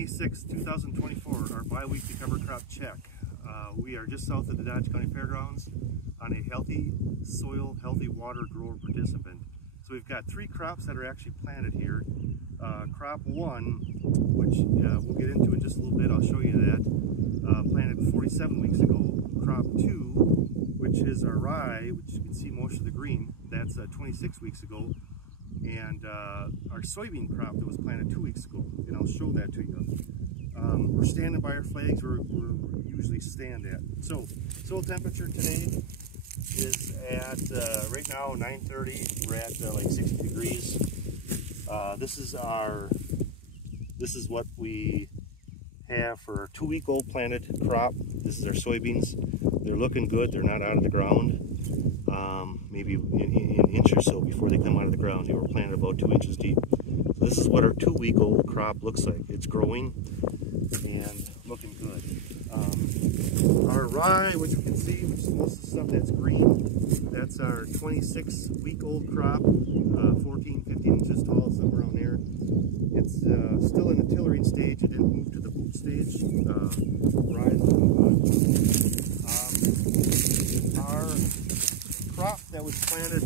May 6, 2024, our bi-weekly cover crop check. We are just south of the Dodge County Fairgrounds on a healthy soil, healthy water grower participant. So we've got 3 crops that are actually planted here. Crop 1, which we'll get into in just a little bit, I'll show you that, planted 47 weeks ago. Crop 2, which is our rye, which you can see most of the green, that's 26 weeks ago. And our soybean crop that was planted 2 weeks ago, and I'll show that to you. We're standing by our flags where we usually stand at. So, soil temperature today is at, right now, 9:30. We're at like 60 degrees. This is what we have for our 2-week-old planted crop. This is our soybeans. They're looking good. They're not out of the ground. Maybe an inch or so before they come out of the ground. They were planted about 2 inches deep. So this is what our 2-week-old crop looks like. It's growing and looking good. Our rye, which you can see, which is most of the stuff that's green, that's our 26-week-old crop, 14, 15 inches tall, somewhere around there. It's still in the tillering stage. It didn't move to the boot stage. Rye is looking good. Our crop that was planted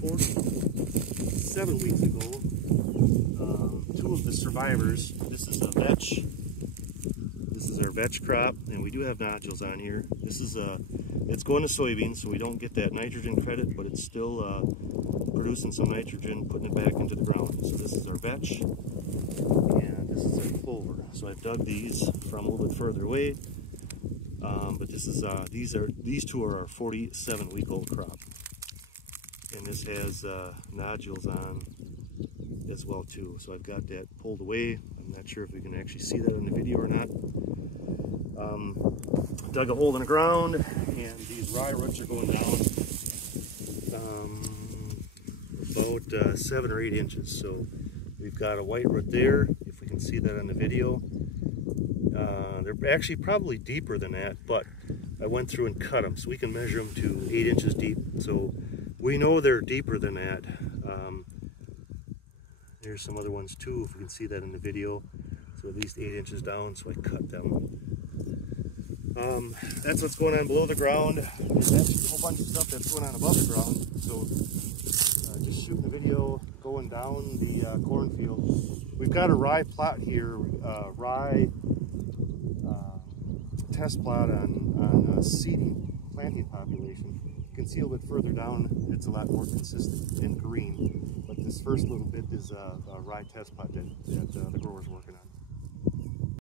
47 weeks ago, 2 of the survivors, this is a vetch. This is our vetch crop, and we do have nodules on here. This is it's going to soybeans, so we don't get that nitrogen credit, but it's still producing some nitrogen, putting it back into the ground. So this is our vetch, and this is our clover. So I've dug these from a little bit further away, but this is these 2 are our 47-week-old crop, and this has nodules on as well too. So I've got that pulled away. I'm not sure if we can actually see that in the video or not. Dug a hole in the ground, and these rye roots are going down about 7 or 8 inches. So we've got a white root there, if we can see that on the video. They're actually probably deeper than that, but I went through and cut them, so we can measure them to 8 inches deep. So we know they're deeper than that. There's some other ones too, if we can see that in the video. So at least 8 inches down, so I cut them. That's what's going on below the ground. There's actually a whole bunch of stuff that's going on above the ground. So just shooting the video going down the cornfield. We've got a rye plot here, rye test plot on seeding, planting population. You can see a little bit further down, it's a lot more consistent and green. But this first little bit is a rye test plot that the